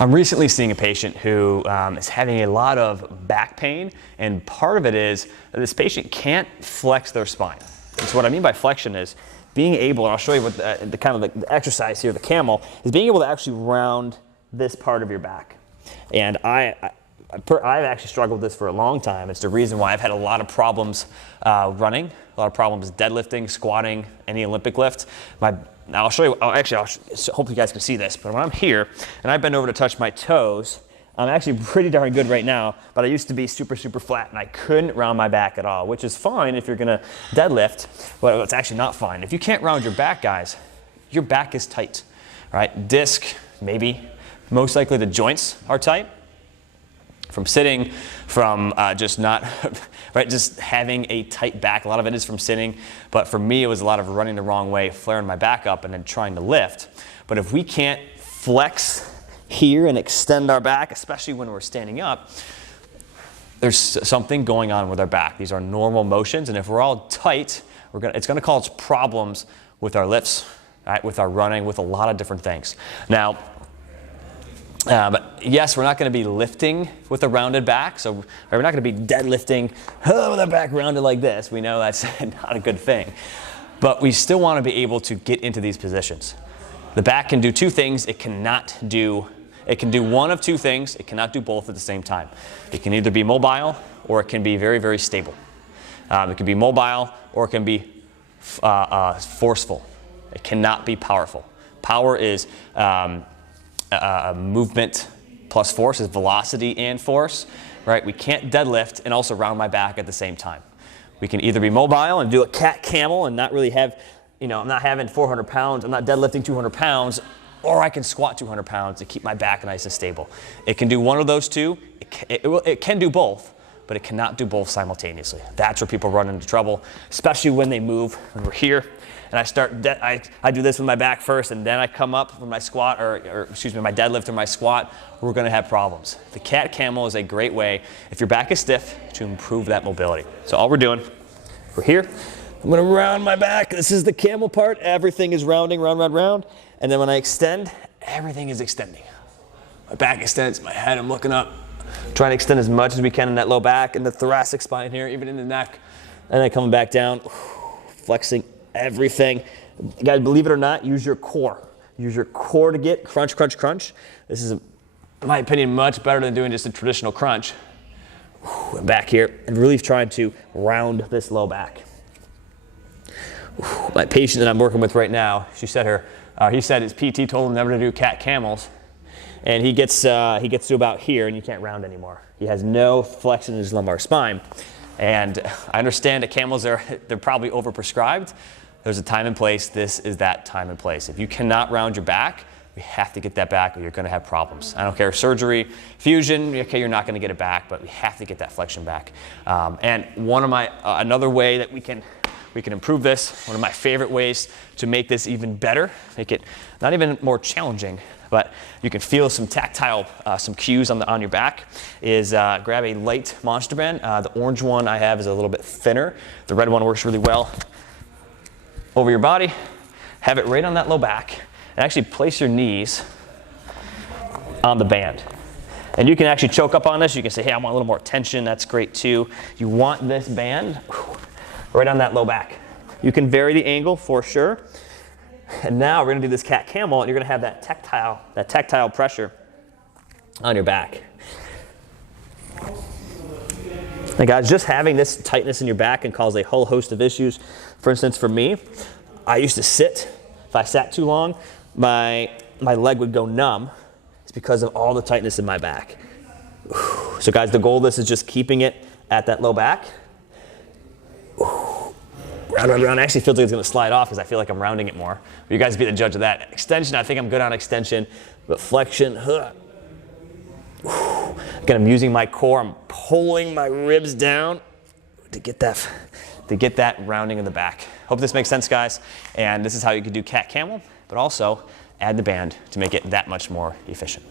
I'm recently seeing a patient who is having a lot of back pain, and part of it is that this patient can't flex their spine. And so what I mean by flexion is being able, and I'll show you what the kind of the exercise here, the camel, is being able to actually round this part of your back. And I've actually struggled with this for a long time. It's the reason why I've had a lot of problems running, a lot of problems deadlifting, squatting, any Olympic lift. Now I'll show you, hopefully you guys can see this, but when I'm here and I bend over to touch my toes, I'm actually pretty darn good right now, but I used to be super, super flat and I couldn't round my back at all, which is fine if you're gonna deadlift, but it's actually not fine. If you can't round your back, guys, your back is tight, right? Disc, maybe, most likely the joints are tight. From sitting, from just not, right, just having a tight back. A lot of it is from sitting, but for me, it was a lot of running the wrong way, flaring my back up, and then trying to lift. But if we can't flex here and extend our back, especially when we're standing up, there's something going on with our back. These are normal motions, and if we're all tight, it's gonna cause problems with our lifts, right, with our running, with a lot of different things. Now, but yes, we're not going to be lifting with a rounded back, so we're not going to be deadlifting with our back rounded like this. We know that's not a good thing. But we still want to be able to get into these positions. The back can do two things. It can do one of two things. It cannot do both at the same time. It can either be mobile or it can be very, very stable. It can be mobile or it can be forceful. It cannot be powerful. Power is movement plus force, is velocity and force, right? We can't deadlift and also round my back at the same time. We can either be mobile and do a cat camel and not really have, I'm not having 400 pounds, I'm not deadlifting 200 pounds, or I can squat 200 pounds to keep my back nice and stable. It can do one of those two. It can do both, but it cannot do both simultaneously. That's where people run into trouble, especially when they move. When we're here, and I do this with my back first, and then I come up with my squat, or excuse me, my deadlift or my squat, we're gonna have problems. The cat camel is a great way, if your back is stiff, to improve that mobility. So all we're doing, we're here, I'm gonna round my back. This is the camel part. Everything is rounding, round, round, round. And then when I extend, everything is extending. My back extends, my head, I'm looking up, trying to extend as much as we can in that low back, and the thoracic spine here, even in the neck, and then coming back down, flexing everything. Guys, believe it or not, use your core. Use your core to get crunch, crunch, crunch. This is, in my opinion, much better than doing just a traditional crunch. Back here, and really trying to round this low back. My patient that I'm working with right now, he said his PT told him never to do cat camels, and he gets to about here, and you can't round anymore. He has no flexion in his lumbar spine. And I understand that camels they're probably overprescribed. There's a time and place. This is that time and place. If you cannot round your back, we have to get that back or you're gonna have problems. I don't care, surgery, fusion, okay, you're not gonna get it back, but we have to get that flexion back. And another way that we can improve this, one of my favorite ways to make this even better, make it not even more challenging, but you can feel some tactile, some cues on your back, is grab a light monster band. The orange one I have is a little bit thinner. The red one works really well. Over your body, have it right on that low back, and actually place your knees on the band. And you can actually choke up on this. You can say, hey, I want a little more tension. That's great too. You want this band right on that low back. You can vary the angle for sure. And now we're gonna do this cat camel, and you're gonna have that tactile pressure on your back. And guys, just having this tightness in your back can cause a whole host of issues. For instance, for me, I used to sit. If I sat too long, my leg would go numb. It's because of all the tightness in my back. So guys, the goal of this is just keeping it at that low back. Round, round, round. I actually feel like it's gonna slide off because I feel like I'm rounding it more. You guys be the judge of that. Extension, I think I'm good on extension, but flexion, again, I'm using my core, I'm pulling my ribs down to get that rounding in the back. Hope this makes sense, guys. And this is how you can do cat camel, but also add the band to make it that much more efficient.